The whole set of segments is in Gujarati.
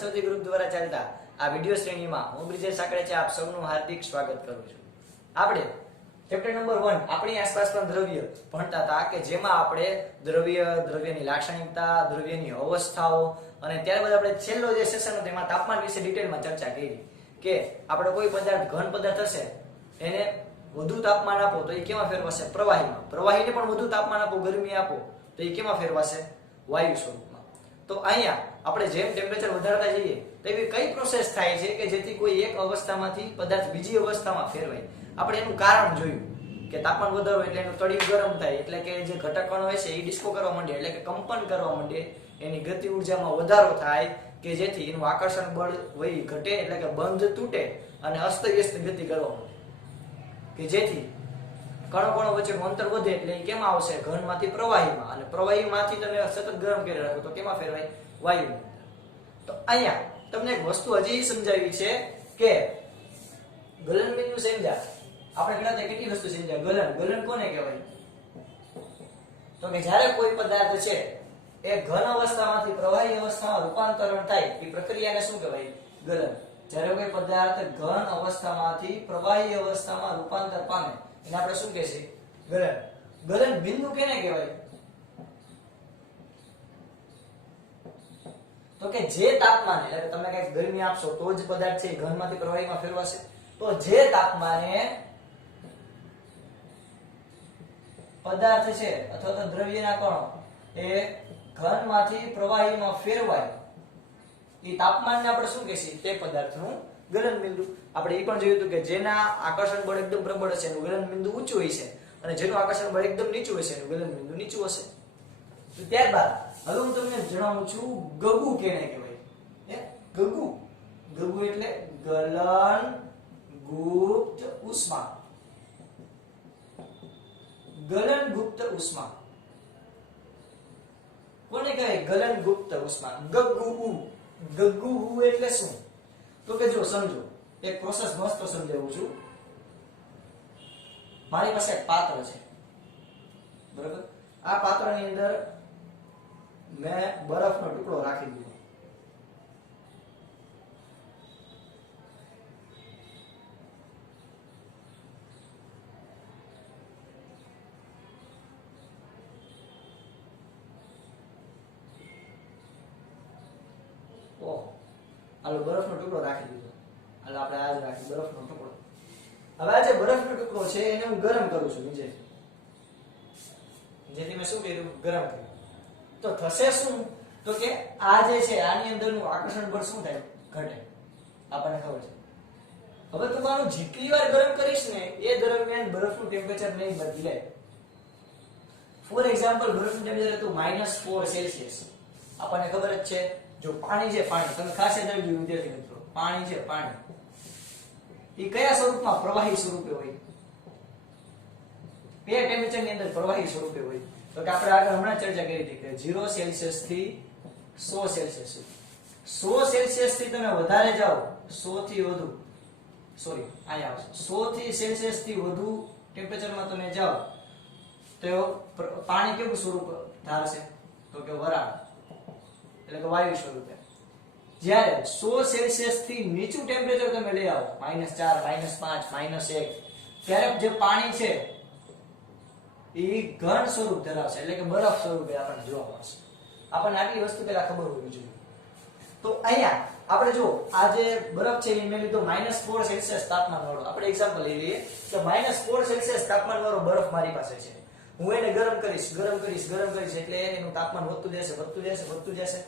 સરસ્વતી ગ્રુપ દ્વારા ચાલતા આ વિડિયો શ્રેણીમાં હું બ્રિજેશ સાકરેચા આપ સૌનું હાર્દિક સ્વાગત કરું છું। આપણે ચેપ્ટર નંબર 1 આપણી આસપાસના દ્રવ્ય ભણતા હતા કે જેમાં આપણે દ્રવ્યની લાક્ષણિકતા, દ્રવ્યની અવસ્થાઓ અને ત્યારબાદ આપણે છેલ્લો જે સેશન હતો તેમાં તાપમાન વિશે ડિટેલમાં ચર્ચા કરી કે આપણે કોઈ પદાર્થ ઘન પદાર્થ હશે એને વધુ તાપમાન આપો તો એ કેમાં ફેરવાશે? પ્રવાહીમાં। પ્રવાહીને પણ વધુ તાપમાન આપો, ગરમી આપો તો એ કેમાં ફેરવાશે? વાયુ સ્વરૂપમાં। તો અહીંયા આપણે જેમ ટેમ્પરેચર વધારતા જઈએ તો એવી કઈ પ્રોસેસ થાય છે કે જેથી કોઈ એક અવસ્થામાંથી પદાર્થ બીજી અવસ્થામાં ફેરવાય। આપણે એનું કારણ જોયું કે તાપમાન વધારો એટલે એનું તળિયું ગરમ થાય એટલે કે જે ઘટકણો હોય છે એ ડિસ્કો કરવા માંડે એટલે કે કંપન કરવા માંડે, એની ગતિ ઉર્જામાં વધારો થાય કે જેથી એનું આકર્ષણ બળ વહી ઘટે એટલે કે બંધ તૂટે અને અસ્તવ્યસ્ત ગતિ કરવા માંડે કે જેથી કણો વચ્ચેનું અંતર વધે એટલે એ કેમાં આવશે? ઘનમાંથી પ્રવાહીમાં, અને પ્રવાહીમાંથી તમે સતત ગરમ કરી રાખો તો કેમાં ફેરવાય? વાયુની અંદર। તો અહીંયા તમને એક વસ્તુ હજી સમજાવી છે કે ગલન બિંદુ સમજ્યા આપણે ઘણા કેટલી વસ્તુ સમજ્યા। ગલન કોને કહેવાય? તો કે જ્યારે કોઈ પદાર્થ છે એ ઘન અવસ્થામાંથી પ્રવાહી અવસ્થામાં રૂપાંતરણ થાય એ પ્રક્રિયાને શું કહેવાય? ગલન। જ્યારે કોઈ પદાર્થ ઘન અવસ્થામાંથી પ્રવાહી અવસ્થામાં રૂપાંતર પામે એને આપણે શું કહેશે? ગલન। ગલન બિંદુ કેને કહેવાય? તો કે જે તાપમાને એટલે તમે કઈક ગરમી આપશો તો જ પદાર્થ છે ઘનમાંથી પ્રવાહીમાં ફેરવાશે। તો જે તાપમાને પદાર્થ છે અથવા તો દ્રવ્યના કણો એ ઘનમાંથી પ્રવાહીમાં ફેરવાય એ તાપમાનને આપણે શું કહેશું? તે પદાર્થનું ગલન બિંદુ। આપણે એ પણ જોયું હતું કે જેના આકર્ષણ બળ એકદમ પ્રબળ હશે એનું ગલન બિંદુ ઊંચું હોય છે અને જેનું આકર્ષણ બળ એકદમ નીચું હશે એનું ગલન બિંદુ નીચું હશે। તો ત્યારબાદ હવે હું તમને જણાવું છું ગગુ કેને કહેવાય? ગગુ એટલે ગલન ગુપ્ત ઉષ્મા। ગલન ગુપ્ત ઉષ્મા કોને કહેવાય? ગલન ગુપ્ત ઉષ્મા। ગગુ એટલે શું? તો કે જો સમજો એક પ્રોસેસ મસ્ત સમજાવું છું। મારી પાસે એક પાત્ર છે, બરાબર? આ પાત્રની અંદર મેં બરફનો ટુકડો રાખી દીધો। હાલો બરફનો ટુકડો રાખી દીધો, હાલો આપણે આજ રાખી બરફનો ટુકડો। હવે આ જે બરફનો ટુકડો છે એને હું ગરમ કરું છું નીચેથી, જેથી મેં શું કર્યું? ગરમ કર્યું। તો થશે શું? તો કે આ જે છે આની અંદરનું આકર્ષણ બળ શું થાય? ઘટે, આપણને ખબર છે। હવે તું આનું જેટલી વાર ગરમ કરીશ ને એ દરમિયાન બરફનું ટેમ્પરેચર નહીં બદલે। ફોર એક્ઝામ્પલ બરફનું ટેમ્પરેચર હતું -4°C। આપણને ખબર જ છે જો પાણી છે, પાણી તમે ખાસ યાદ રાખજો વિદ્યાર્થી મિત્રો, પાણી છે, પાણી એ કયા સ્વરૂપમાં? પ્રવાહી સ્વરૂપે હોય। બે ટેમ્પરેચર ની અંદર પ્રવાહી સ્વરૂપે હોય। તો કે આપણે આગળ હમણાં ચર્ચા કરી હતી કે 0°C થી 100°C સુધી। 100°C થી તમે વધારે જાઓ, 100 થી વધુ, સોરી અહીંયા આવશે 100°C થી વધુ ટેમ્પરેચરમાં તમે જાઓ તો પાણી કેવું સ્વરૂપ ધારશે? તો કે વરાળ એટલે કે વાયુ સ્વરૂપે। જ્યારે 100°C થી નીચું ટેમ્પરેચર તમે લઈ આવો, -4, -5, -1, ત્યારે જે પાણી છે એ ઘન સ્વરૂપ ધરાવશે એટલે કે બરફ સ્વરૂપે આપણને જોવા મળશે। આપણને આટલી વસ્તુ પહેલા ખબર હોવી જોઈએ। તો અહીંયા આપણે જો આ જે બરફ છે એ મેં લીધો -4°C તાપમાન વાળો। આપણે એક્ઝામ્પલ લઈ લઈએ કે -4°C તાપમાન વાળો બરફ મારી પાસે છે। હું એને ગરમ કરીશ એટલે એનું તાપમાન વધતું જશે।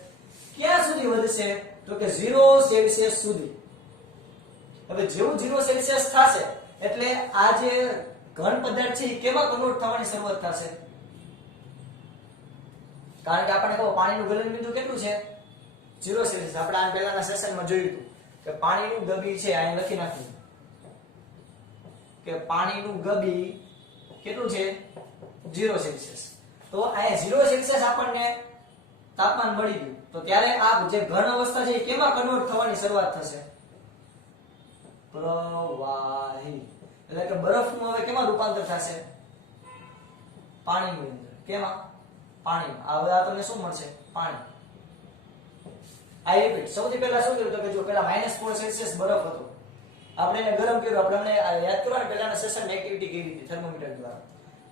ક્યાં સુધી વધશે? તો કે 0°C સુધી। હવે જેવું 0°C થશે એટલે આ જે ઘન પદાર્થ છે એ કેમાં કન્વર્ટ થવાની શરૂઆત થશે? કારણ કે આપણને કહો પાણીનું ગલન બિંદુ કેટલું છે? 0°C। આપણે આ પહેલાના સેશનમાં જોયું હતું કે પાણીનું ગબી છે, અહીં લખી નાખ્યું કે પાણીનું ગબી કેટલું છે? 0°C। તો અહીંયા 0°C આપણને તાપમાન મળી ગયું તો ત્યારે આ જે ઘન અવસ્થા છે એ કેમાં કન્વર્ટ થવાની શરૂઆત થશે? પ્રવાહી એટલે કે બરફનું હવે કેમાં રૂપાંતર થશે? પાણીની અંદર। કેમાં? પાણીમાં। હવે આ તમને શું મળશે? પાણી। આઈ રિપીટ, સૌથી પહેલા શું કર્યું તો કે જો પહેલા -4 સેલ્સિયસ બરફ હતો, આપણે એને ગરમ કર્યો, આપણે યાદ કરો ને પહેલાના સેશનમાં એક્ટિવિટી કરી હતી થર્મોમીટર દ્વારા.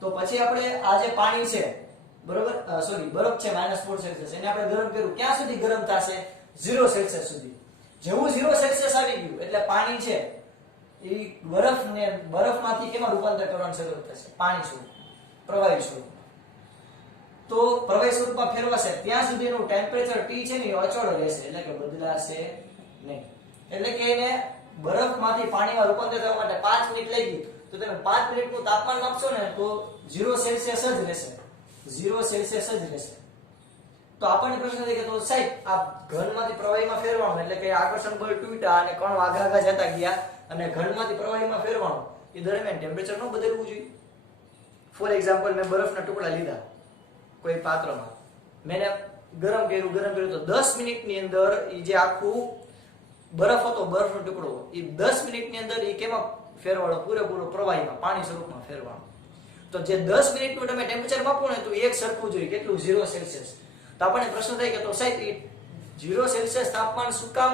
તો પછી આપણે આ જે પાણી છે બરોબર, સોરી બરફ છે -4 સેલ્સિયસ, એને આપણે ગરમ કર્યું, ક્યાં સુધી ગરમ થશે? 0 સેલ્સિયસ સુધી. જેવું 0 સેલ્સિયસ આવી ગયું એટલે પાણી છે એ બરફમાંથી કેમાં રૂપાંતર કરવાનું શરૂ થશે? પાણી સ્વરૂપ, પ્રવાહી સ્વરૂપ. તો પ્રવાહી સ્વરૂપમાં ફેરવાશે ત્યાં સુધીનું ટેમ્પરેચર T છે ને એ અચળ રહેશે, એટલે કે બદલાશે નહીં. એટલે કે એને બરફમાંથી પાણીમાં રૂપાંતર થવા માટે 5 મિનિટ લઈ ગઈ, તો તમે 5 મિનિટનું તાપમાન માપશો ને તો 0 સેલ્સિયસ જ રહેશે, 0 સેલ્સિયસ જ રહેશે. તો આપણને પ્રશ્ન થાય કે તો સાહેબ આ ઘનમાંથી પ્રવાહીમાં ફેરવાનું એટલે કે આકર્ષણ બળ તૂટ્યા અને કણો આગળ જતા ગયા અને ઘનમાંથી પ્રવાહીમાં ફેરવાનું, એ દરમિયાન ટેમ્પરેચર ન બદલવું જોઈએ. ફોર એક્ઝામ્પલ, મેં બરફના ટુકડા લીધા કોઈ પાત્રમાં, મેં ગરમ કર્યું તો 10 મિનિટની અંદર એ જે આખું બરફ હતો, બરફનો ટુકડો, એ 10 મિનિટની અંદર એ કેમાં ફેરવાળો? પૂરેપૂરો પ્રવાહીમાં, પાણી સ્વરૂપમાં ફેરવાળો. તો જે 10 મિનિટનું તમે ટેમ્પરેચર માપો ને તો એક સરખું જોઈએ, કેટલું? 0 સેલ્સિયસ. તો આપણને પ્રશ્ન થાય કે તો સાહેબ એ 0 સેલ્સિયસ તાપમાન શું કામ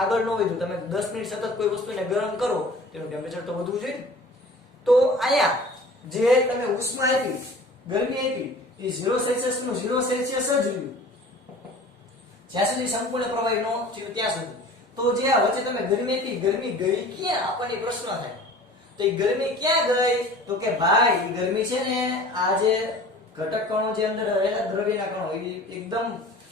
આગળ ન વધ્યું? તમે 10 મિનિટ સતત કોઈ વસ્તુને ગરમ કરો તેનું ટેમ્પરેચર તો વધવું જોઈએ. તો અહીંયા જે તમે ઉષ્મા આપી, ગરમી આપી, એ 0 સેલ્સિયસ નું 0 સેલ્સિયસ જ રહ્યું, જ્યાં સુધી સંપૂર્ણ પ્રવાહી ન થયું ત્યાં સુધી. તો જે આ વચ્ચે તમે ગરમી આપી, ગરમી ગઈ ક્યાં? આપણને પ્રશ્ન થાય. તો એ ગરમી ક્યાં ગઈ? તો કે ભાઈ ગરમી છે ને આ જે ઘટક કણો જે અંદર રહેલા દ્રવ્યના કણો એ એકદમ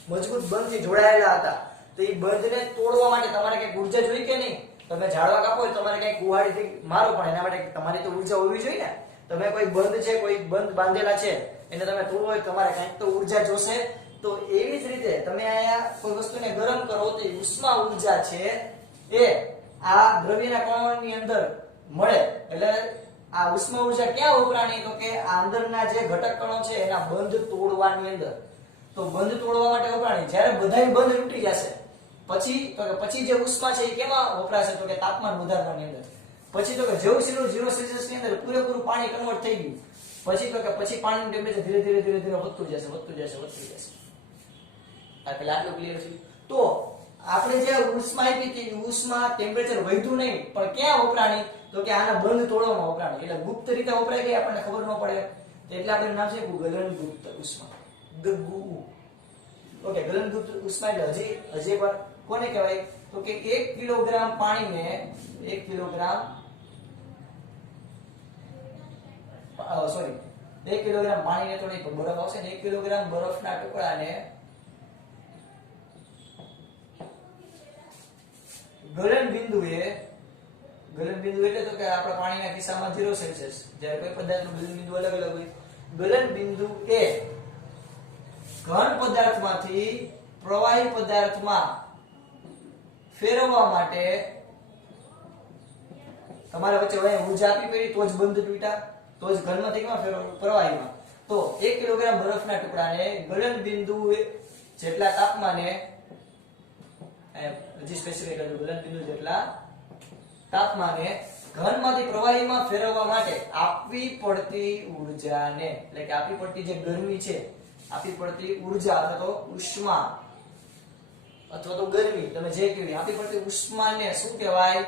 મજબૂત બંધથી જોડાયેલા હતા, તો એ બંધને તોડવા માટે તમારે કઈક ઉર્જા જોઈએ કે નહીં? તમે ઝાડવા કાપો હોય તમારે કઈક કુહાડીથી મારો, પણ એના માટે તમારી તો ઉર્જા હોવી જોઈએ ને. તમે કોઈ બંધ છે, કોઈ બંધ બાંધેલા છે, એને તમે તોડવો હોય તમારે કઈક તો ઉર્જા જોશે. તો એવી જ રીતે તમે અહીંયા કોઈ વસ્તુને ગરમ કરો તો ઉષ્મા ઉર્જા છે એ આ દ્રવ્યના કણોની અંદર મળે. એટલે આ ઉષ્મા ઉર્જા ક્યાં વપરાણી? તો કે આ અંદરના જે ઘટક કણો છે એના બંધ તોડવાની અંદર. તો બંધ તોડવા માટે વપરાણી. જ્યારે બધાય બંધ તૂટી જશે પછી જે ઉષ્મા છે એ કેમાં વપરાશે? તો કે તાપમાન વધારવાની અંદર. પછી તો કે જેવું 0 સેલ્સિયસ ની અંદર પૂરેપૂરું પાણી કન્વર્ટ થઈ ગયું, પછી પાણીનું ટેમ્પરેચર ધીરે ધીરે વધતું જશે. આ પેલા આટલું ક્લિયર છે. તો આપણે જે ઉષ્મા આપી હતી, ઉષ્મા ટેમ્પરેચર વધ્યું નહીં, પણ ક્યાં વપરાણી? તો કે આના બંધ તોડવામાં વપરાણી. એટલે ગુપ્ત રીતે વપરાય ગઈ, આપણને ખબર ન પડે. એટલે આપણે નામ છે ગલનગુપ્ત ઉષ્મા, ગગુ. ઓકે, ગલનગુપ્ત ઉષ્મા એટલે હજી એકવાર કોને કહેવાય? તો કે 1 કિલોગ્રામ પાણીને 1 કિલોગ્રામ પાણીને થોડી બરફ આવશે ને 1 કિલોગ્રામ બરફના ટુકડાને ગલન બિંદુ એટલે તો કે આપણા પાણીના કિસ્સામાં 0 સેલ્સિયસ, જ્યારે કોઈ પદાર્થનું ગલન બિંદુ અલગ અલગ હોય. ગલન બિંદુ એ ઘન પદાર્થમાંથી પ્રવાહી પદાર્થમાં ફેરવવા માટે તમારે વચ્ચે ઊર્જા આપવી પડી, તો જ બંધ તૂટ્યા, તો જ ઘનમાંથી કેમાં ફેરવવું? પ્રવાહીમાં. તો 1 કિલોગ્રામ બરફના ટુકડાને ગલન બિંદુ જેટલા તાપમાને, હજી સ્પેસિફિક કર્યું, ગલન બિંદુ જેટલા તાપમાને ઘનમાંથી પ્રવાહીમાં ફેરવવા માટે આપવી પડતી ઊર્જાને, એટલે કે આપવી પડતી જે ગરમી છે, આપવી પડતી ઊર્જા અથવા તો ઉષ્મા અથવા તો ગરમી, તમે જે કહેવી, આપવી પડતી ઉષ્માને શું કહેવાય?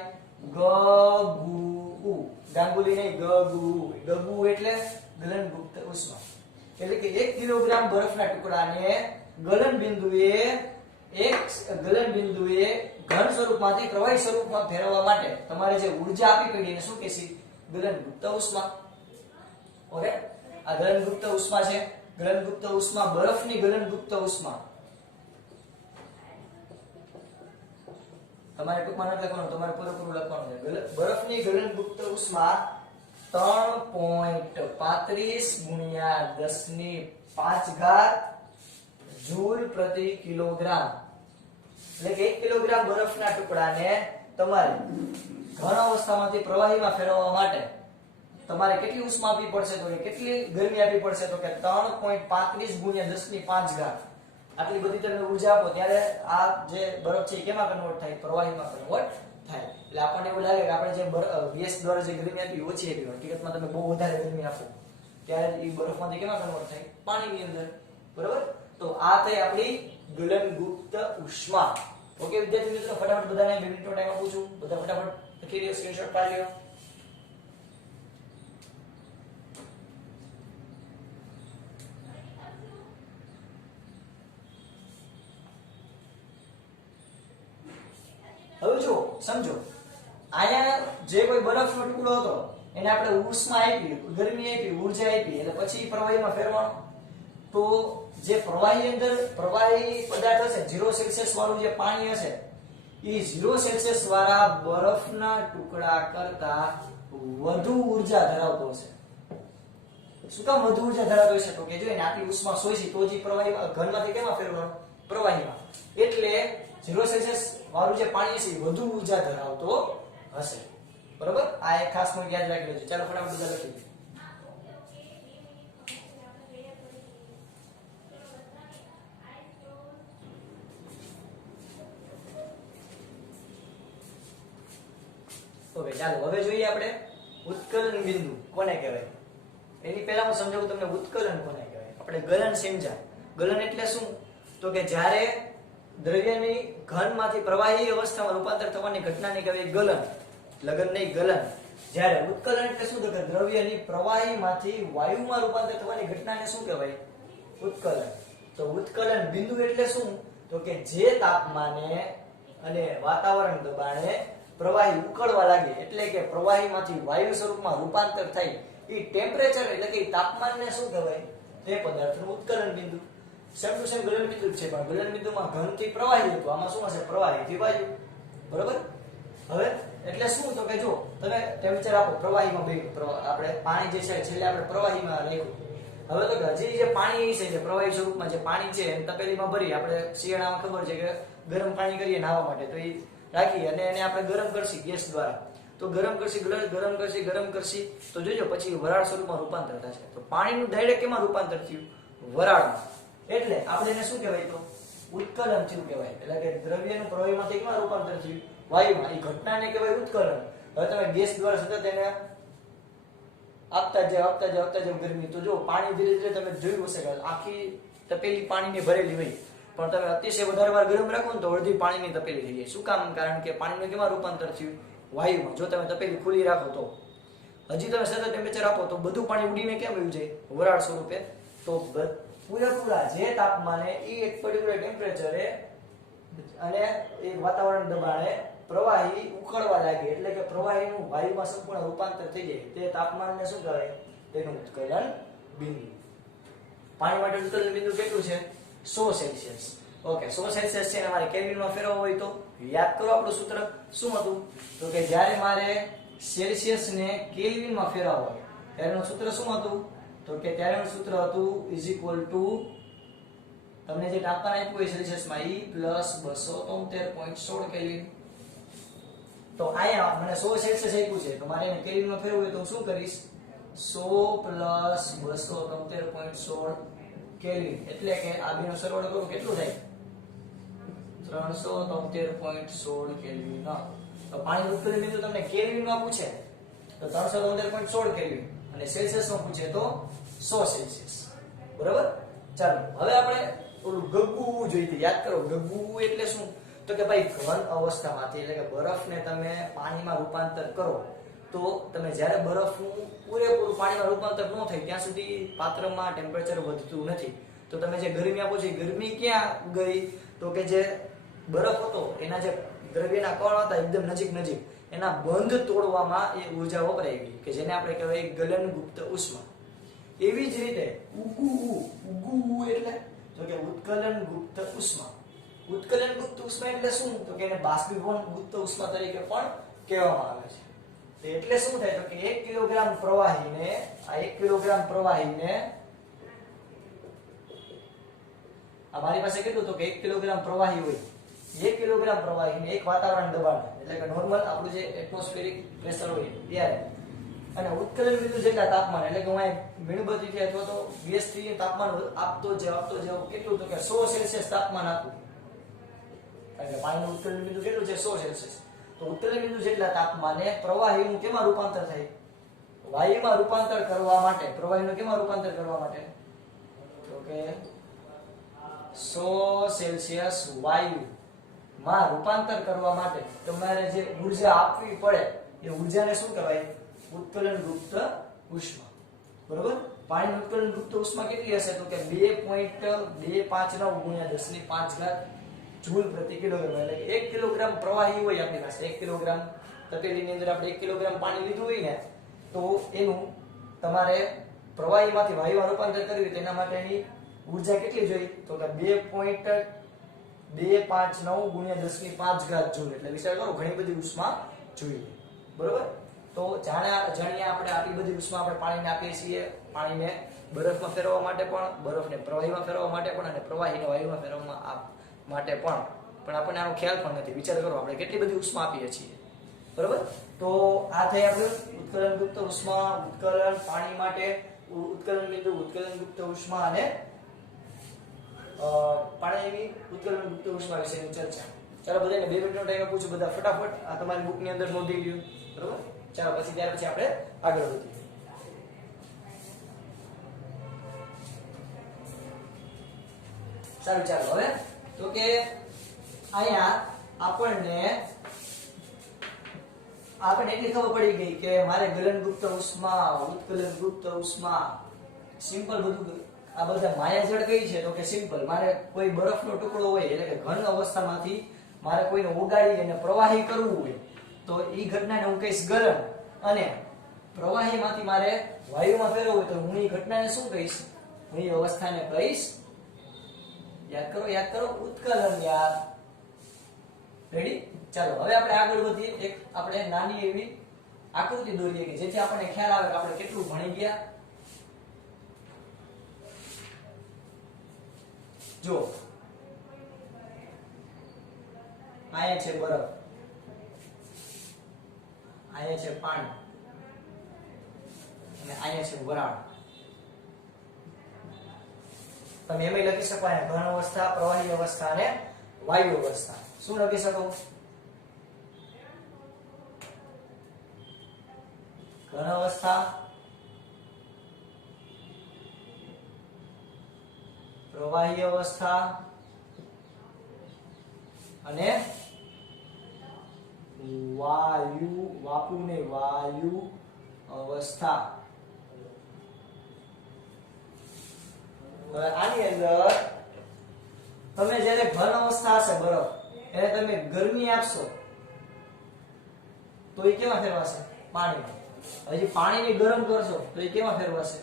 ગગુ. ગાંગુલી નહીં, ગગુ. ગગુ એટલે ગલનગુપ્ત ઉષ્મા. એટલે કે 1 કિલોગ્રામ બરફના ટુકડાને ગલન બિંદુએ ઘન સ્વરૂપમાંથી પ્રવાહી સ્વરૂપમાં ફેરવવા માટે તમારે જે ઊર્જા આપી પડી એને શું કહેશે? ગલનગુપ્ત ઉષ્મા. ઓકે, આ ગલનગુપ્ત ઉષ્મા છે. ગલનગુપ્ત ઉષ્મા, બરફની ગલનગુપ્ત ઉષ્મા. તમારે ટૂંકમાં નથી લખવાનું, તમારે પૂરેપૂરું લખવાનું છે. બરફની ગલનગુપ્ત ઉષ્મા 3.35 ગુણ્યા 10⁵ જૂલ પ્રતિ કિલોગ્રામ. એટલે કે 1 કિલોગ્રામ બરફના ટુકડાને તમારે ઘન અવસ્થામાંથી પ્રવાહીમાં ફેરવવા માટે તમારે કેટલી ઉષ્મા આપવી પડશે? તો કેટલી ગરમી આપવી પડશે? તો કે 3.35 ગુણ્યા 10⁵. આટલી બધી તમે ઊર્જા આપો ત્યારે આ જે બરફ છે એ કેમાં કન્વર્ટ થાય? પ્રવાહીમાં કન્વર્ટ થાય. એટલે આપણને એવું લાગે કે આપણે જે ગેસ દ્વારા જે ગરમી આપી ઓછી આપી, હકીકતમાં તમે બહુ વધારે ગરમી આપો ત્યારે એ બરફમાંથી કેમાં કન્વર્ટ થાય? પાણીની અંદર. બરોબર? તો આ થઈ આપણી ગલનગુપ્ત ઉષ્મા. ઓકે વિદ્યાર્થી મિત્રો, ફટાફટ બધાને 2 મિનિટનો ટાઈમ આપું છું. બધા ફટાફટ લખી લ્યો, સ્ક્રીનશોટ પાડી લ્યો. હવે જો સમજો, આયા જે કોઈ બરફનો ટુકડો હતો એને આપણે ઉષ્મા આપી, ગરમી આપી, ઊર્જા આપી, એટલે પછી પ્રવાહીમાં ફેરવાનો. તો જે પ્રવાહી અંદર પ્રવાહી પદાર્થ હશે, 0 સેલ્સિયસ વાળું જે પાણી હશે, એ 0 સેલ્સિયસ વાળા બરફના ટુકડા કરતા વધુ ઊર્જા ધરાવતો હશે. શું કામ વધુ ઊર્જા ધરાવતો હશે? તો કે જો એને આટલી ઉષ્મા શોષી તો જ પ્રવાહીમાં, ઘનમાંથી કેમાં ફેરવાનો? પ્રવાહીમાં. એટલે 0 સેલ્સિયસ વાળું જે પાણી છે એ વધુ ઊર્જા ધરાવતો હશે. બરોબર? આ એક ખાસ નોંધ યાદ રાખી લેજો. ચાલો ફટાફટ બધા લખી દો. ઓકે ચાલો હવે જોઈએ આપણે ઉત્કલન બિંદુ કોને કહેવાય. એની પહેલા હું સમજાવું તમને ઉત્કલન કોને કહેવાય. આપણે ગલન સમજા. ગલન એટલે શું? તો કે જ્યારે દ્રવ્યની ઘનમાંથી પ્રવાહી અવસ્થામાં રૂપાંતર થવાની ઘટનાને કહેવાય ગલન. લગન નહીં, ગલન. જ્યારે ઉત્કલન એટલે શું? તો કે દ્રવ્યની પ્રવાહીમાંથી વાયુમાં રૂપાંતર થવાની ઘટનાને શું કહેવાય? ઉત્કલન. તો ઉત્કલન બિંદુ એટલે શું? તો કે જે તાપમાને અને વાતાવરણ દબાણે પ્રવાહી ઉકળવા લાગે, એટલે કે પ્રવાહીમાંથી વાયુ સ્વરૂપમાં રૂપાંતર થાય, એ ટેમ્પરેચર એટલે કે તાપમાનને શું કહેવાય? તે પદાર્થનું ઉત્કલન બિંદુ. સેમ ટુ સેમ ગલન બિંદુ છે, પણ ગલન બિંદુમાં ઘનથી પ્રવાહી હતું, આમાં શું હશે? પ્રવાહીથી વાયુ. બરોબર? હવે એટલે શું? તો કે જો તમે ટેમ્પરેચર આપો પ્રવાહીમાં, બે આપણે પાણી જે છે છેલ્લે આપણે પ્રવાહીમાં રાખ્યું. હવે તો હજી જે પાણી છે, જે પ્રવાહી સ્વરૂપમાં જે પાણી છે એને તપેલીમાં ભરી, આપણે શિયાળામાં ખબર છે કે ગરમ પાણી કરીએ નાહવા માટે, તો એ રાખી અને એને આપણે ગરમ કરશી ગેસ દ્વારા. તો ગરમ કરશી તો જોજો પછી વરાળ સ્વરૂપમાં રૂપાંતર થશે. તો પાણીનું ડાયરેક્ટ કેમાં રૂપાંતર થયું? વરાળમાં. એટલે આપણે એને શું કહેવાય? તો ઉત્કલન થયું કહેવાય. એટલે કે દ્રવ્યનું પ્રવાહીમાંથી કેમાં રૂપાંતર થયું? વાયુમાં. એ ઘટનાને કહેવાય ઉત્કલન. હવે તમે ગેસ દ્વારા સતત એને આપતા જાવ ગરમી, તો જો પાણી ધીરે ધીરે તમે જોયું હશે કે આખી તપેલી પાણીની ભરેલી હોય, પણ તમે અતિશય વધારે વાર ગરમ રાખો ને તો અડધી પાણીની તપેલી થઈ જાય. શું કામ? કારણ કે પાણીનું કેમાં રૂપાંતર થયું? વાયુમાં. જો તમે તપેલી ખુલ્લી રાખો તો હજી તમે સતત ટેમ્પરેચર આપો તો બધું પાણી ઉડીને કેમ વયું જાય? વરાળ સ્વરૂપે. તો પૂરેપૂરા જે તાપમાને એ એક પર્ટિક્યુલર ટેમ્પરેચરે અને એક વાતાવરણ દબાણે પ્રવાહી ઉકળવા લાગે, એટલે કે પ્રવાહીનું વાયુમાં સંપૂર્ણ રૂપાંતર થઈ જાય, તે તાપમાનને શું કહેવાય? તેનું ઉત્કલન બિંદુ. પાણી માટે ઉત્કલન બિંદુ કેટલું છે? 100 સેલ્સિયસ. ઓકે, 100 સેલ્સિયસ છે અને મારે કેલ્વિનમાં ફેરવવો હોય તો યાદ કરો આપણું સૂત્ર શું હતું? તો કે જ્યારે મારે સેલ્સિયસ ને કેલ્વિનમાં ફેરવવું હોય ત્યારેનું સૂત્ર શું હતું? તો કે ત્યારેનું સૂત્ર હતું ઇઝ ઇક્વલ ટુ, તમને જે તાપમાન આપ્યું હોય સેલ્સિયસમાં E પ્લસ 273.16 કેલ્વિન. તો અહીંયા મને 100 સેલ્સિયસ આપ્યું છે, તો મારે એને કેલ્વિનમાં ફેરવવું હોય તો હું શું કરીશ? 100 પ્લસ 273.16 કેલ્વિન. એટલે કે આ બેનો સરવાળો કરું કેટલું થાય? 373.16 કેલ્વિન. તો પાણીનું ઉત્કલન બિંદુ તમને કેલ્વિનમાં પૂછે તો 373.16 કેલ્વિન અને સેલ્સિયસમાં પૂછે તો 100 સેલ્સિયસ. બરાબર? ચાલો હવે આપણે ઓલું ગગવું જોઈએ. યાદ કરો, ગગવું એટલે શું? તો કે ભાઈ ઘન અવસ્થામાંથી, એટલે કે બરફને તમે પાણીમાં રૂપાંતર કરો, તો તમે જ્યારે બરફનું પૂરેપૂરું પાણીમાં રૂપાંતર ન થાય ત્યાં સુધી પાત્રમાં ટેમ્પરેચર વધતું નથી. તો તમે જે ગરમી આપો છો એ ગરમી ક્યાં ગઈ? તો કે જે બરફ હતો એના જે દ્રવ્યના કણ હતા એકદમ નજીક, એના બંધ તોડવામાં એ ઊર્જા વપરાઈ ગઈ, કે જેને આપણે કહેવાય ગલન ગુપ્ત ઉષ્મા. એવી જ રીતે ઉગવું એટલે તો કે ઉત્કલન ગુપ્ત ઉષ્મા. ઉત્કલન ગુપ્ત ઉષ્મા એટલે શું? તો કે એને બાષ્પીભવન ગુપ્ત ઉષ્મા તરીકે પણ કહેવામાં આવે છે. એટલે શું થાય? તો કે 1 કિલોગ્રામ પ્રવાહીને, આ 1 કિલોગ્રામ પ્રવાહીને, આ મારી પાસે કેટલું? તો કે 1 કિલોગ્રામ પ્રવાહી હોય, 1 કિલોગ્રામ પ્રવાહીને એક વાતાવરણ દબાણ, એટલે કે નોર્મલ આપણું જે એટમોસ્ફેરિક પ્રેશર હોય ત્યારે, અને ઉત્કલન બિંદુ જેટલા તાપમાન, એટલે કે હું મીણબત્તીથી અથવા તો ગેસથી તાપમાન આપતો જાવ કેટલું? તો કે 100 સેલ્સિયસ તાપમાન આપું. કારણ કે પાણીનું ઉત્કલન બિંદુ કેટલું છે? 100 સેલ્સિયસ. તો ઉત્કલન બિંદુ જેટલા તાપમાને પ્રવાહીનું કેમાં રૂપાંતર થાય? વાયુમાં રૂપાંતર કરવા માટે. પ્રવાહીનું કેમાં રૂપાંતર કરવા માટે? તો કે 100 સેલ્સિયસ વાયુ માં રૂપાંતર કરવા માટે તમારે જે ઊર્જા આપવી પડે એ ઊર્જાને શું કહેવાય? ઉત્કલન ગુપ્ત ઉષ્મા. બરોબર? પાણીની ઉત્કલન ગુપ્ત ઉષ્મા કેટલી હશે? તો કે 2.259 ગુણ્યા 10⁵ જૂલ પ્રતિ કિલોગ્રામ. એટલે કે 1 કિલોગ્રામ પ્રવાહી હોય આપણી પાસે, 1 કિલોગ્રામ તપેલીની અંદર આપણે 1 કિલોગ્રામ પાણી લીધું હોય ને, તો એનું તમારે પ્રવાહીમાંથી વાયુમાં રૂપાંતર કરવું તેના માટેની ઊર્જા કેટલી જોઈએ? તો કે 2.259 ગુણ્યા 10⁵ જૂલ. એટલે વિચાર કરો ઘણી બધી ઉષ્મા જોઈએ. બરોબર? તો જાણીએ આપણે આટલી બધી ઉષ્મા આપણે પાણીને આપીએ છીએ. પાણીને બરફમાં ફેરવવા માટે પણ, બરફને પ્રવાહીમાં ફેરવવા માટે પણ, અને પ્રવાહીને વાયુમાં ફેરવવા માટે પણ આપણને આનો ખ્યાલ પણ નથી. વિચાર કરો આપણે કેટલી બધી ઉષ્મા આપીએ છીએ. બરોબર? તો આ થઈ આપણું ઉત્કલન ગુપ્ત ઉષ્મા, ઉત્કલન પાણી માટે, ઉત્કલન બિંદુ, ઉત્કલન ગુપ્ત ઉષ્મા અને પાણીની ઉત્કલન ગુપ્ત ઉષ્મા વિશેની ચર્ચા. ચાલો બધાને 2 મિનિટનો ટાઈમ આપું છું. બધા ફટાફટ આ તમારી બુકની અંદર નોંધી લ્યો. બરોબર? ચાલો ત્યાર પછી આપણે આગળ વધીએ. સારું, ચાલો હવે તો કે અહીંયા આપણને એટલી ખબર પડી ગઈ કે મારે ગલન ગુપ્ત ઉષ્મા, ઉત્કલન ગુપ્ત ઉષ્મા, સિમ્પલ બધું. આ બધા માયાજળ કઈ છે? તો કે સિમ્પલ. મારે કોઈ બરફનો ટુકડો હોય એટલે કે ઘન અવસ્થામાંથી મારે કોઈને ઓગાળી અને પ્રવાહી કરવું હોય તો ઈ ઘટનાને હું કહીશ ગલન, અને પ્રવાહીમાંથી મારે વાયુમાં ફેરવવું હોય તો હું ઈ ઘટનાને શું કહીશ? હું ઈ અવસ્થાને કહીશ, યાદ કરો ઉત્કલન. યાર રેડી? ચાલો હવે આપણે આગળ વધીએ. એક આપણે નાની એવી આકૃતિ દોરીએ કે જેથી આપણને ખ્યાલ આવે કે આપણે કેટલું ભણી ગયા. જો અહીંયા છે બરફ, અહીંયા છે પાણી, અને અહીંયા છે વરાળ. તમે એમ લખી શકો અહીંયા ઘન અવસ્થા, પ્રવાહી અવસ્થા અને વાયુ અવસ્થા. શું લખી શકો? ઘન અવસ્થા, પ્રવાહી અવસ્થા અને વાયુ અવસ્થા. હવે આની અંદર તમે જ્યારે ઘન અવસ્થા હશે બરફ, એને તમે ગરમી આપશો તો એ કેમાં ફેરવાશે? પાણીમાં. હજી પાણીને ગરમ કરશો તો એ કેમાં ફેરવાશે?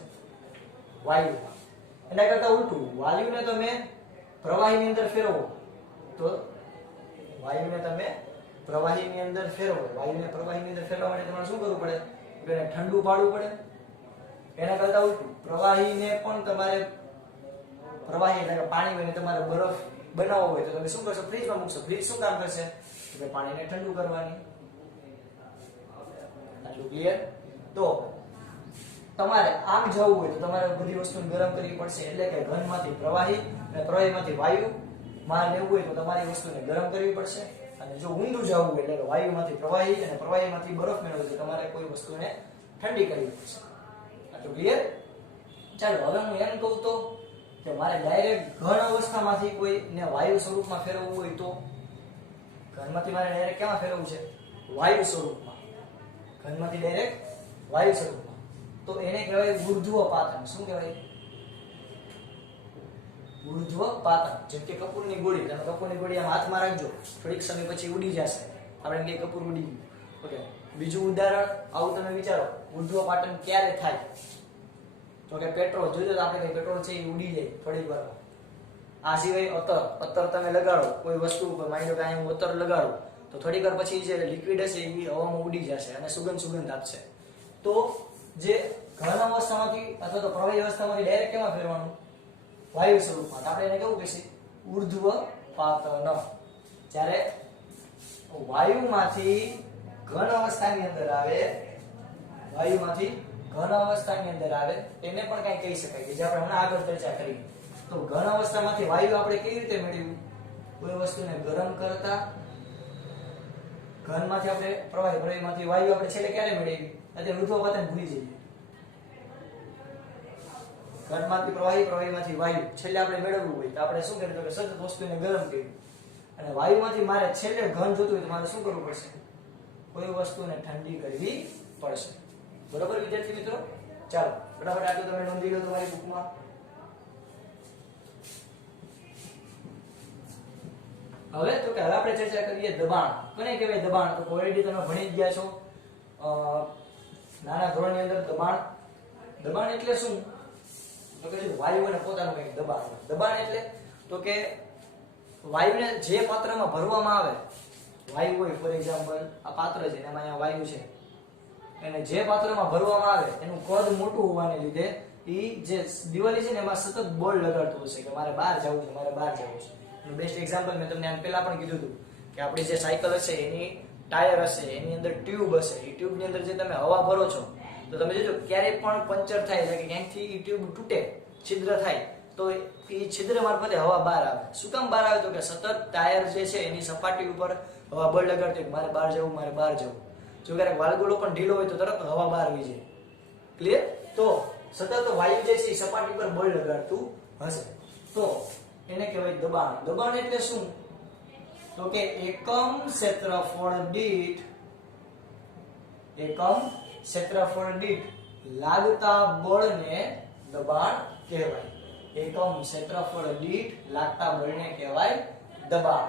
વાયુમાં. એના કરતા ઉલટું, વાયુને તમે પ્રવાહીની અંદર ફેરવો તો વાયુને તમે પ્રવાહીની અંદર ફેરવો. વાયુને પ્રવાહીની અંદર ફેરવવા માટે તમારે શું કરવું પડે? એને ઠંડુ પાડવું પડે. એના કરતા ઉલટું, પ્રવાહીને પણ તમારે પ્રવાહી એટલે કે પાણી હોય ને તમારે બરફ બનાવવો હોય તો તમે શું કરશો? ફ્રીજમાં મૂકશો. ફ્રીજ શું કામ કરશે? કે પાણીને ઠંડુ કરવાની. આટલું ક્લિયર? તો તમારે આમ જવું હોય તો તમારે બધી વસ્તુને ગરમ કરવી પડશે. એટલે કે ઘનમાંથી પ્રવાહી અને પ્રવાહીમાંથી વાયુ માં લેવું હોય તો તમારી વસ્તુને ગરમ કરવી પડશે. અને જો ઊંધું જવું હોય એટલે કે વાયુમાંથી પ્રવાહી અને પ્રવાહીમાંથી બરફ મેળવવો તો તમારે કોઈ વસ્તુને ઠંડી કરવી પડશે. આટલું ક્લિયર? ચાલો હવે હું એમ કહું તો કે મારે ડાયરેક્ટ ઘન અવસ્થામાંથી કોઈને વાયુ સ્વરૂપમાં ફેરવવું હોય તો ઘનમાંથી મારે ડાયરેક્ટ કેમાં ફેરવવું છે? વાયુ સ્વરૂપમાં. ઘનમાંથી ડાયરેક્ટ વાયુ સ્વરૂપમાં. તો એને કહેવાય ઉર્ધ્વપાતન. શું કહેવાય? ઉર્ધ્વપાતન. જેમ કે કપૂરની ગોળી, તમે કપૂરની ગોળી આમ હાથમાં રાખજો, થોડીક સમય પછી ઉડી જશે. આપણે કે કપૂર ઉડી ગયું. ઓકે, બીજું ઉદાહરણ આવું તમે વિચારો, ઉર્ધ્વપાતન ક્યારે થાય? તો કે પેટ્રોલ, જોજો તો આપણે પેટ્રોલ છે એ ઉડી જાય થોડીક વાર. આ સિવાય અત્તર તમે લગાડો કોઈ વસ્તુ ઉપર, માની લો કે અહીં હું અત્તર લગાડું તો થોડીક વાર પછી જે લિક્વિડ હશે એ હવામાં ઉડી જશે અને સુગંધ આપશે. તો જે ઘન અવસ્થામાંથી અથવા તો પ્રવાહી અવસ્થામાંથી ડાયરેક્ટ કેમાં ફેરવાનું? વાયુ સ્વરૂપમાં. આપણે એને કેવું કહીએ? ઉર્ધ્વપાતન. જ્યારે વાયુમાંથી ઘન અવસ્થાની અંદર આવે, વાયુમાંથી ઘન અવસ્થાની અંદર આવે એને પણ કઈ કહી શકાય કે જે આપણે હમણાં આગળ ચર્ચા કરી. તો ઘન અવસ્થામાંથી વાયુ આપણે કેવી રીતે મેળવ્યું? કોઈ વસ્તુને ગરમ કરતા ઘનમાંથી આપણે પ્રવાહીમાંથી વાયુ આપણે છેલ્લે ક્યારે મેળવી? અત્યારે ઉર્ધ્વપાતન ભૂલી જઈએ. ઘનમાંથી પ્રવાહીમાંથી વાયુ છેલ્લે આપણે મેળવવું હોય તો આપણે શું કરીએ? તો સતત વસ્તુને ગરમ કર્યું અને વાયુમાંથી મારે છેલ્લે ઘન જોતું હોય તો મારે શું કરવું પડશે? કોઈ વસ્તુને ઠંડી કરવી પડશે. બરોબર વિદ્યાર્થી મિત્રો? ચાલો ફટાફટ આટલું તમે નોંધી લો તમારી બુકમાં. હવે તો કે હવે આપણે ચર્ચા કરીએ દબાણ. કોને કહેવાય દબાણ? તો ઓલરેડી તમે ભણી જ ગયા છો નાના ધોરણની અંદર. દબાણ એટલે શું? તો કે વાયુને પોતાનું કંઈક દબાણ હોય. દબાણ એટલે તો કે વાયુને જે પાત્રમાં ભરવામાં આવે, વાયુ હોય ફોર એક્ઝામ્પલ આ પાત્ર છે એમાં અહીંયા વાયુ છે, એને જે પાત્રમાં ભરવામાં આવે એનું કદ મોટું હોવાને લીધે ઈ જે દિવાળી છે ને એમાં સતત બળ લગાડતું હશે કે મારે બહાર જવું છે, મારે બહાર જવું છે. એનું બેસ્ટ એક્ઝામ્પલ મેં તમને આને પહેલા પણ કીધું હતું કે આપણી જે સાયકલ હશે એની ટાયર હશે, એની અંદર ટ્યુબ હશે, એ ટ્યુબની અંદર જે તમે હવા ભરો છો તો તમે જોજો ક્યારેય પણ પંચર થાય એટલે કે ક્યાંકથી ઈ ટ્યુબ તૂટે, છિદ્ર થાય તો એ છિદ્ર મારફતે હવા બહાર આવે. શું કામ બહાર આવે? તો કે સતત ટાયર જે છે એની સપાટી ઉપર હવા બળ લગાડતી હોય મારે બહાર જવું, મારે બહાર જવું. જો ક્યારેક વાલ્ગુલો પણ ઢીલો હોય તો તરત હવા બહાર આવી જાય. ક્લિયર? તો સતત વાયુ જે છે એ સપાટી પર બળ લગાડતું હશે તો એને કહેવાય દબાણ. દબાણ એટલે શું? તો કે એકમ ક્ષેત્રફળ દીઠ લાગતા બળને દબાણ કહેવાય. એકમ ક્ષેત્રફળ દીઠ લાગતા બળને કહેવાય દબાણ.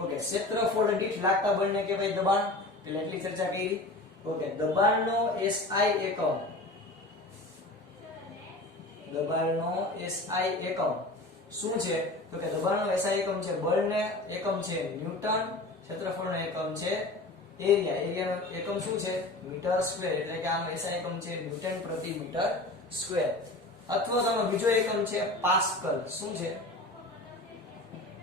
ઓકે, ક્ષેત્રફળ દીઠ લાગતા બળને કહેવાય દબાણ. એટલે એટલી ચર્ચા કરી. ઓકે, દબાણનો SI એકમ, દબાણનો SI એકમ શું છે? તો કે દબાણનો SI એકમ છે બળને એકમ છે ન્યૂટન, ક્ષેત્રફળનો એકમ છે એરિયા. એરિયાનો એકમ શું છે? Metre square. એટલે કે આનો SI એકમ છે ન્યૂટન પ્રતિ મીટર સ્ક્વેર. અથવા તો આનો બીજો એકમ છે પાસ્કલ. શું છે?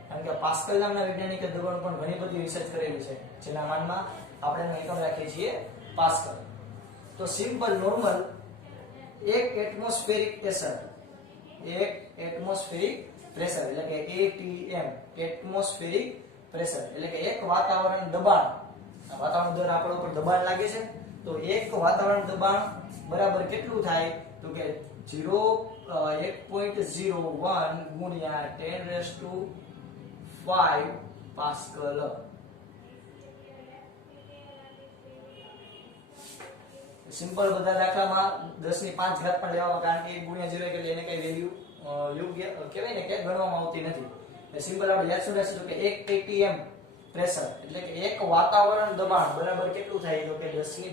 કારણ કે પાસ્કલ નામના વૈજ્ઞાનિકે દબાણ પણ ઘણી બધી રિસર્ચ કરેલી છે જેના માનમાં આપણે એનો એકમ રાખીએ છીએ પાસ્કલ. તો સિમ્પલ નોર્મલ એક એટમોસ્ફેરિક પ્રેશર એટલે કે ATM એટમોસ્ફેરિક પ્રેશર એટલે કે એક વાતાવરણ દબાણ. વાતાવરણ દ્વારા આપણા ઉપર દબાણ લાગે છે તો એક વાતાવરણ દબાણ બરાબર કેટલું થાય? તો કે 1.01 ગુણ્યા 10⁵ પાસ્કલ. સિમ્પલ બધા દાખલામાં 10⁵ પણ લેવામાં, કારણ કે ગુણ્યા 0 એટલે એને કઈ વેલ્યુ યોગ્ય કહેવાય ને કે ગણવામાં આવતી નથી. સિમ્પલ આપણે યાદ રાખીશું કે 1 atm પ્રેશર એટલે કે એક વાતાવરણ દબાણ બરાબર કેટલું થાય? તો કે 10⁵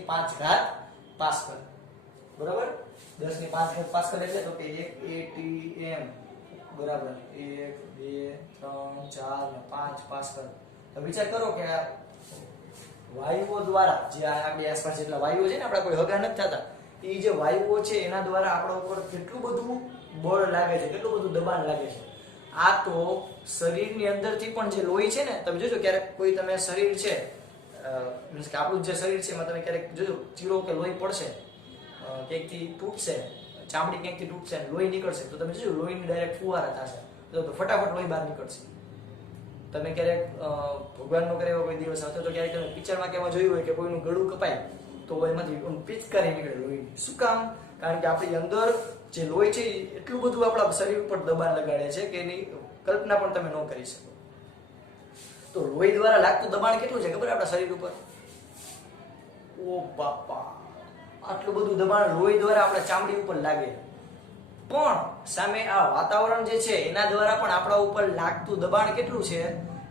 પાસ્કલ. બરાબર? 10⁵ પાસ્કલ એટલે તો કે 1 atm બરાબર 1 2 3 4 ને 5 પાસ્કલ. તો વિચાર કરો કે વાયુઓ દ્વારા જે આપણી આસપાસ જેટલા વાયુઓ છે ને આપણા કોઈ હગા નથી થતા, એ જે વાયુઓ છે એના દ્વારા આપણા ઉપર કેટલું બધું બળ લાગે છે, કેટલું બધું દબાણ લાગે છે. આ તો શરીરની અંદરથી પણ જે લોહી છે ને, તમે જોજો ક્યારેક કોઈ તમે શરીર છે મીન્સ કે આપણું જે શરીર છે એમાં તમે ક્યારેક જોજો ચીરો કે લોહી પડશે, ક્યાંકથી તૂટશે, ચામડી ક્યાંકથી તૂટશે અને લોહી નીકળશે તો તમે જોજો લોહીની ડાયરેક્ટ ફુવારા થશે તો ફટાફટ લોહી બહાર નીકળશે. તમે ક્યારેક ભગવાન નો કરે એવો કોઈ દિવસ આવતો તો ક્યારેક તમે પિક્ચરમાં કેમાં જોયું હોય કે કોઈનું ગળું કપાય તો એમાંથી પિચકારી નીકળે લોહી. શું કામ? કારણ કે આપણી અંદર જે લોહી છે એટલું બધું આપણા શરીર ઉપર દબાણ લગાડે છે કે એની કલ્પના પણ તમે ન કરી શકો. તો લોહી દ્વારા લાગતું દબાણ કેટલું છે ખબર આપણા શરીર ઉપર? ઓ બાપા, આટલું બધું દબાણ લોહી દ્વારા આપણા ચામડી ઉપર લાગે. પણ સામે આ વાતાવરણ જે છે એના દ્વારા પણ આપણા ઉપર લાગતું દબાણ કેટલું છે?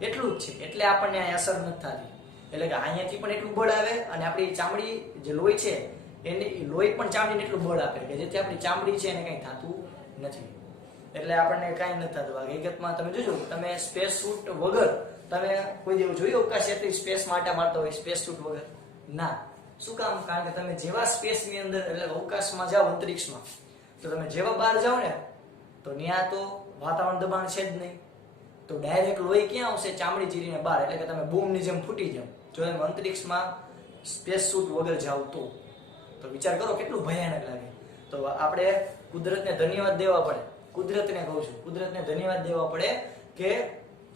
એટલું જ છે. એટલે આપણને આ અસર નથી થતી. એટલે કે અહીંયાથી પણ એટલું બળ આવે અને આપણી ચામડી જે લોહી છે એને લોહી પણ ચામડીને એટલું બળ આપે કે જેથી આપણી ચામડી છે એને કંઈ થતું નથી. એટલે આપણને કાંઈ નથી થતું. હકીકતમાં તમે જોજો, તમે સ્પેસ સૂટ વગર તમે કોઈ જેવું જોયું અવકાશ યાત્રી સ્પેસ માટે મારતા હોય સ્પેસ સૂટ વગર? ના. શું કામ? કારણ કે તમે જેવા સ્પેસની અંદર એટલે અવકાશમાં જાઓ, અંતરિક્ષમાં, તો તમે જેવા બહાર જાઓ ને તો ત્યાં તો વાતાવરણ દબાણ છે જ નહીં, તો ડાયરેક્ટ લોહી ક્યાં આવશે? ચામડી ચીરીને બહાર. એટલે કે તમે બૂમની જેમ ફૂટી જાઓ જો તમે અંતરિક્ષમાં સ્પેસ સૂટ વગર જાઓ તો વિચાર કરો કેટલું ભયાનક લાગે. તો આપણે કુદરતને ધન્યવાદ દેવા પડે. કુદરતને કહું છું, કુદરતને ધન્યવાદ દેવા પડે કે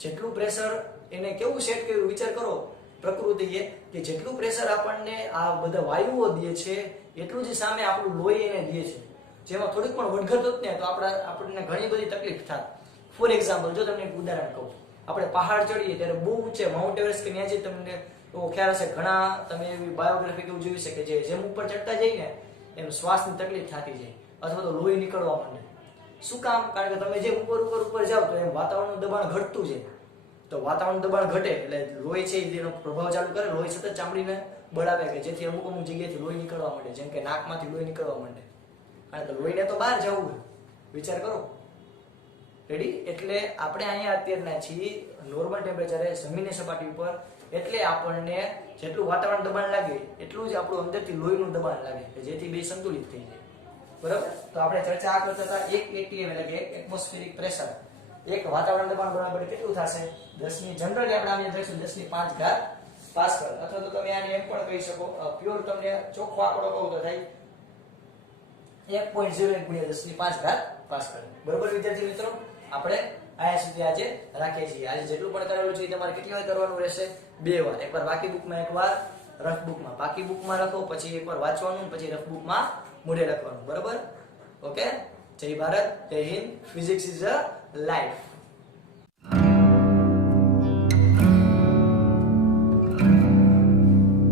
જેટલું પ્રેશર એને કેવું સેટ કર્યું. વિચાર કરો પ્રકૃતિએ કે જેટલું પ્રેશર આપણને આ બધા વાયુઓ દે છે એટલું જ સામે આપણું લોહી એને દે છે. જેમાં થોડીક પણ વધઘટ હોત ને તો આપણને ઘણી બધી તકલીફ થાત. ફોર એક્ઝામ્પલ જો તમને એક ઉદાહરણ કહું, આપણે પહાડ ચડીએ ત્યારે બહુ ઊંચે માઉન્ટ એવરેસ્ટ કે ત્યાં જઈ તમને એવો ખ્યાલ હશે, ઘણા તમે એવી બાયોગ્રાફી કેવું જોયું છે કે જેમ ઉપર ચડતા જઈએ ને એમ શ્વાસની તકલીફ થતી જાય અથવા તો લોહી નીકળવા માંડે. શું કામ? કારણ કે તમે જેમ ઉપર જાઓ તો એમ વાતાવરણનું દબાણ ઘટતું જાય. તો વાતાવરણનું દબાણ ઘટે એટલે લોહી છે એનો પ્રભાવ ચાલુ કરે, લોહી સતત ચામડીને બળાવે કે જેથી અમુક જગ્યાએથી લોહી નીકળવા માંડે, જેમ કે નાકમાંથી લોહી નીકળવા માંડે. કારણ કે લોહીને તો બહાર જવું હોય, વિચાર કરો. રેડી? એટલે આપણે અહીંયા અત્યારના છીએ નોર્મલ ટેમ્પરેચરે જમીનની સપાટી ઉપર, એટલે આપણને જેટલું વાતાવરણ દબાણ લાગે એટલું જ આપણું અંદરથી લોહીનું દબાણ લાગે કે જેથી બે સંતુલિત થઈ જાય. બરાબર? તો આપણે ચર્ચા આ કરતા હતા 1 atm એટલે કે 1 એટમોસ્ફિયરિક પ્રેશર, એક વાતાવરણ દબાણ બરાબર કેટલું થશે? 10 ની જનરલી આપણે આને લખીશું 10 ની 5 ઘાત પાસ્કલ, અથવા તો તમે આને એમ પણ કહી શકો, પ્યોર તમને ચોખ્ખો આંકડો કહું તો થાય 1.01 ગુણ્યા 10 ની 5 ઘાત પાસ્કલ. બરોબર વિદ્યાર્થી મિત્રો? આપણે આયા સુધી આજે રાખીએ છીએ. આજે જેટલું પણ કરેલું છે એ તમારે કેટલી વાર કરવાનું રહેશે? 2 વાર. એકવાર બાકી બુકમાં, એકવાર રફ બુકમાં. બાકી બુકમાં લખો, પછી એકવાર વાંચવાનું, પછી રફ બુકમાં મોઢે લખવાનું. બરોબર? ઓકે. જય ભારત, જય Hind. Physics is a life.